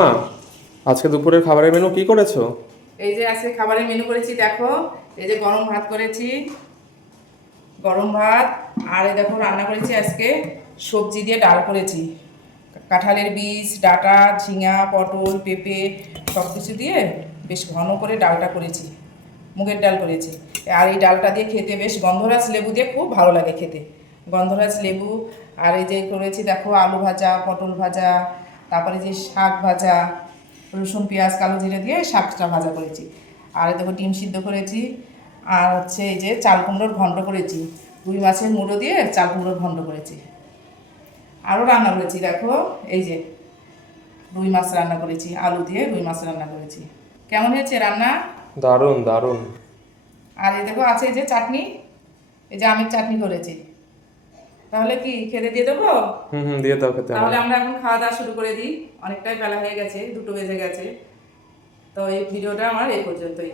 মা, আজকে দুপুরের খাবারের মেনু কি করেছো? এই যে আজকে খাবারের মেনু করেছি দেখো। এই যে গরম ভাত করেছি, গরম ভাত। আর এই দেখো রান্না করেছি আজকে সবজি দিয়ে ডাল করেছি। কাঁঠালের বীজ, ডাঁটা, ঝিঙা, পটল, পেঁপে সব কিছু দিয়ে বেশ ঘন করে ডালটা করেছি। মুগের ডাল করেছি। আর এই ডালটা দিয়ে খেতে বেশ গন্ধরাজ লেবু দিয়ে খুব ভালো লাগে খেতে। গন্ধরাজ লেবু। আর এই যে করেছি দেখো আলু ভাজা, পটল ভাজা, তারপরে যে শাক ভাজা, রসুন পেঁয়াজ কালো জিরে দিয়ে শাকটা ভাজা করেছি। আর দেখো ডিম সিদ্ধ করেছি। আর হচ্ছে এই যে চাল কুমড়োর ঘন্ট করেছি, রুই মাছের মুড়ো দিয়ে চাল কুমড়োর ঘন্ট করেছি। আরও রান্না করেছি দেখো, এই যে রুই মাছ রান্না করেছি, আলু দিয়ে রুই মাছ রান্না করেছি। কেমন হয়েছে রান্না? দারুণ দারুণ। আর এই দেখো আছে এই যে চাটনি, এই যে আমের চাটনি করেছি। তাহলে কি খেতে দিয়ে দেবো? হুম হুম, দিয়ে দাও খেতে তাহলে আমায়। আমরা এখন খাওয়া দাওয়া শুরু করে দিই। অনেকটাই বেলা হয়ে গেছে, 2টো বেজে গেছে। তো এই ভিডিওটা আমার এই পর্যন্তই।